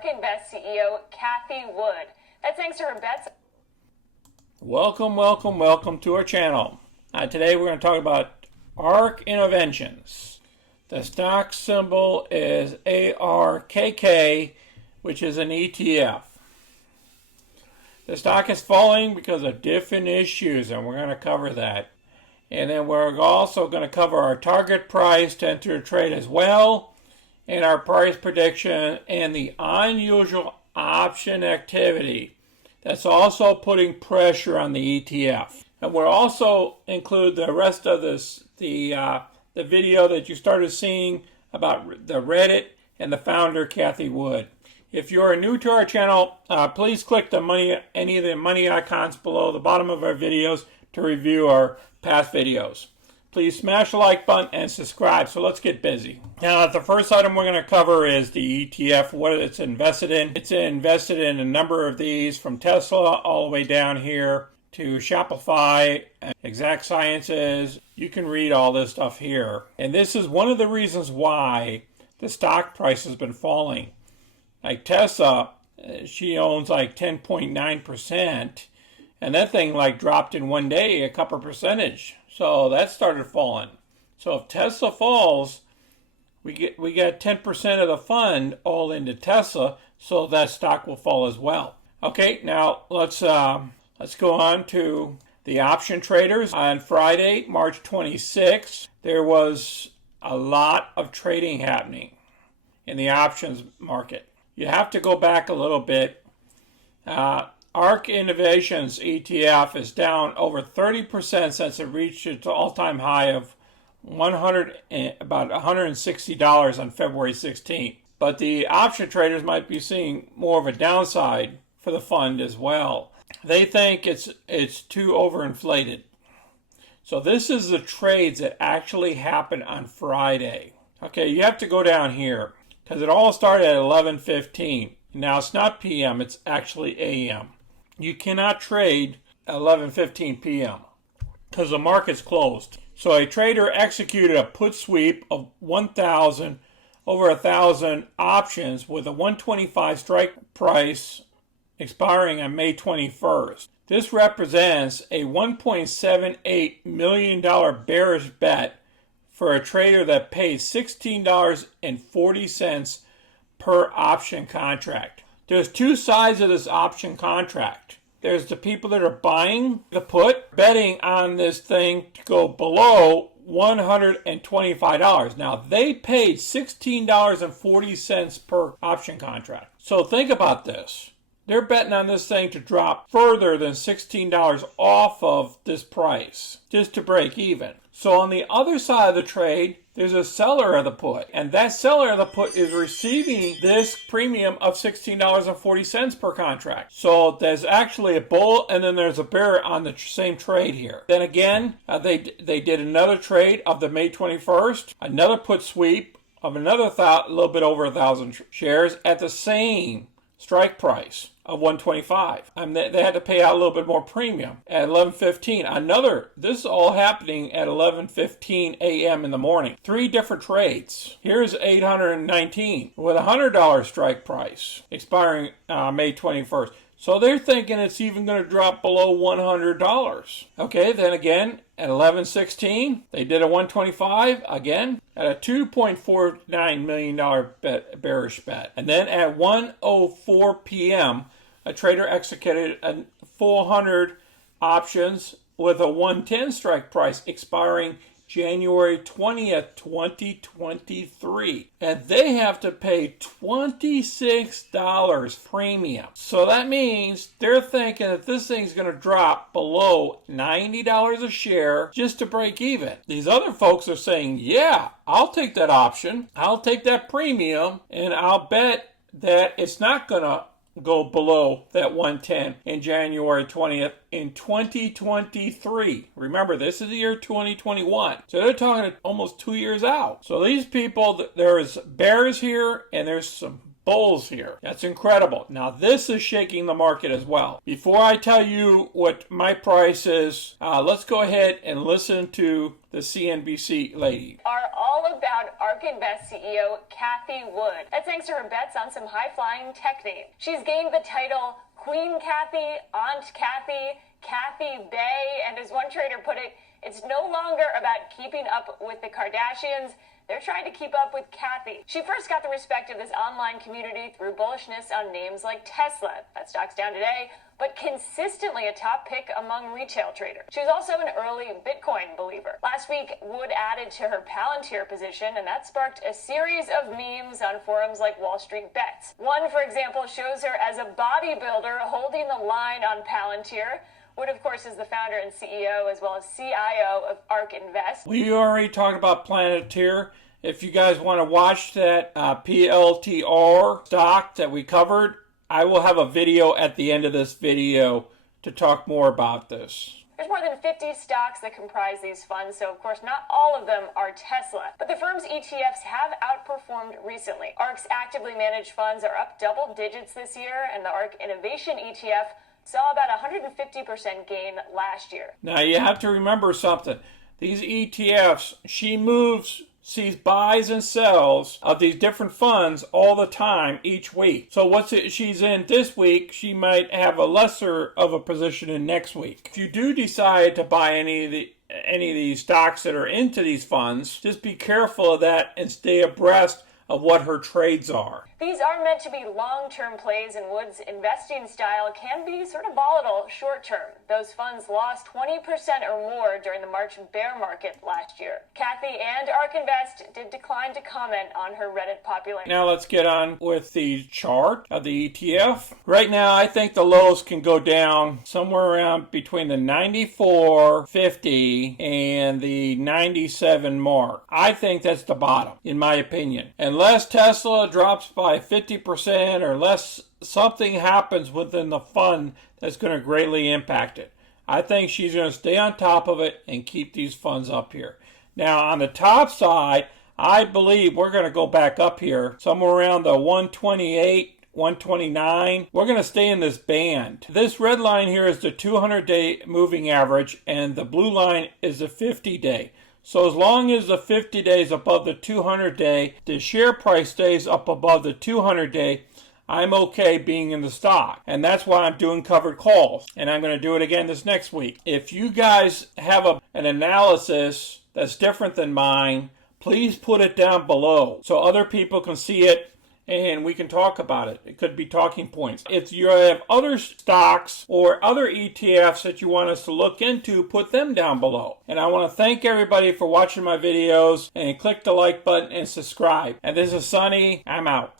ARK Invest CEO Cathie Wood. That's thanks to her bets. Welcome to our channel. Today we're going to talk about ARK Interventions. The stock symbol is ARKK, which is an ETF. The stock is falling because of different issues, and we're going to cover that. And then we're also going to cover our target price to enter a trade as well, and our price prediction, and the unusual option activity that's also putting pressure on the ETF. And we'll also include the rest of this, the video that you started seeing about the Reddit and the founder, Cathie Wood. If you're new to our channel, please click any of the money icons below the bottom of our videos to review our past videos. Please smash the like button and subscribe. So let's get busy. Now, the first item we're going to cover is the ETF, what it's invested in. It's invested in a number of these, from Tesla all the way down here to Shopify, Exact Sciences. You can read all this stuff here. And this is one of the reasons why the stock price has been falling. Like Tesla, she owns like 10.9%, and that thing like dropped in one day a couple percentage. So that started falling. So if Tesla falls, we get 10% of the fund all into Tesla, so that stock will fall as well. Okay, now let's go on to the option traders. On Friday, March 26th, there was a lot of trading happening in the options market. You have to go back a little bit. ARK Innovations ETF is down over 30% since it reached its all-time high of about $160 on February 16th. But the option traders might be seeing more of a downside for the fund as well. They think it's too overinflated. So this is the trades that actually happened on Friday. Okay, you have to go down here because it all started at 11:15. Now it's not PM, it's actually AM. You cannot trade at 11:15 p.m. because the market's closed. So a trader executed a put sweep of 1,000 over 1,000 options with a 125 strike price expiring on May 21st. This represents a $1.78 million bearish bet for a trader that paid $16.40 per option contract. There's two sides of this option contract. There's the people that are buying the put, betting on this thing to go below $125. Now, they paid $16.40 per option contract. So think about this. They're betting on this thing to drop further than $16 off of this price, just to break even. So on the other side of the trade, there's a seller of the put, and that seller of the put is receiving this premium of $16.40 per contract. So there's actually a bull, and then there's a bear on the same trade here. Then again, they did another trade of the May 21st, another put sweep of another little bit over 1,000 shares at the same strike price of 125. They had to pay out a little bit more premium at 11:15. This is all happening at 11:15 a.m. in the morning. Three different trades. Here's 819 with a $100 strike price expiring May 21st. So they're thinking it's even going to drop below $100. Okay, then again at 11:16, they did a 125 again at a $2.49 million bearish bet. And then at 1:04 p.m., a trader executed 400 options with a 110 strike price expiring January 20th, 2023. And they have to pay $26 premium. So that means they're thinking that this thing's going to drop below $90 a share just to break even. These other folks are saying, yeah, I'll take that option. I'll take that premium, and I'll bet that it's not going to go below that 110 in January 20th in 2023. Remember, this is the year 2021. So they're talking almost 2 years out. So these people, there's bears here and there's some bulls here. That's incredible. Now this is shaking the market as well. Before I tell you what my price is, let's go ahead and listen to the CNBC lady. Are all about ARK Invest CEO Cathie Wood. That's thanks to her bets on some high-flying tech names. She's gained the title Queen Cathie, Aunt Cathie, Cathie Bay, and as one trader put it, it's no longer about keeping up with the Kardashians. They're trying to keep up with Cathie. She first got the respect of this online community through bullishness on names like Tesla. That stock's down today, but consistently a top pick among retail traders. She was also an early Bitcoin believer. Last week, Wood added to her Palantir position, and that sparked a series of memes on forums like Wall Street Bets. One, for example, shows her as a bodybuilder holding the line on Palantir. Wood, of course, is the founder and CEO as well as CIO of ARK Invest. We already talked about Palantir. If you guys want to watch that PLTR stock that we covered, I will have a video at the end of this video to talk more about this. There's more than 50 stocks that comprise these funds, so of course not all of them are Tesla. But the firm's ETFs have outperformed recently. ARK's actively managed funds are up double digits this year, and the ARK Innovation ETF saw about 150% gain last year. Now you have to remember something. These ETFs, sees buys and sells of these different funds all the time each week. So what's it she's in this week, she might have a lesser of a position in next week. If you do decide to buy any of these stocks that are into these funds, just be careful of that and stay abreast of what her trades are. These are meant to be long-term plays, and Wood's investing style can be sort of volatile short-term. Those funds lost 20% or more during the March bear market last year. Cathie and ARK Invest did decline to comment on her Reddit popularity. Now let's get on with the chart of the ETF. Right now, I think the lows can go down somewhere around between the 94.50 and the 97 mark. I think that's the bottom, in my opinion. Unless Tesla drops by 50% or less, something happens within the fund that's going to greatly impact it. I think she's going to stay on top of it and keep these funds up here. Now on the top side, I believe we're going to go back up here somewhere around the 128, 129. We're going to stay in this band. This red line here is the 200-day moving average, and the blue line is the 50-day. So as long as the 50 days above the 200-day, the share price stays up above the 200-day, I'm okay being in the stock. And that's why I'm doing covered calls. And I'm going to do it again this next week. If you guys have an analysis that's different than mine, please put it down below so other people can see it and we can talk about it. It could be talking points. If you have other stocks or other ETFs that you want us to look into, put them down below. And I want to thank everybody for watching my videos, and click the like button and subscribe. And this is Sonny. I'm out.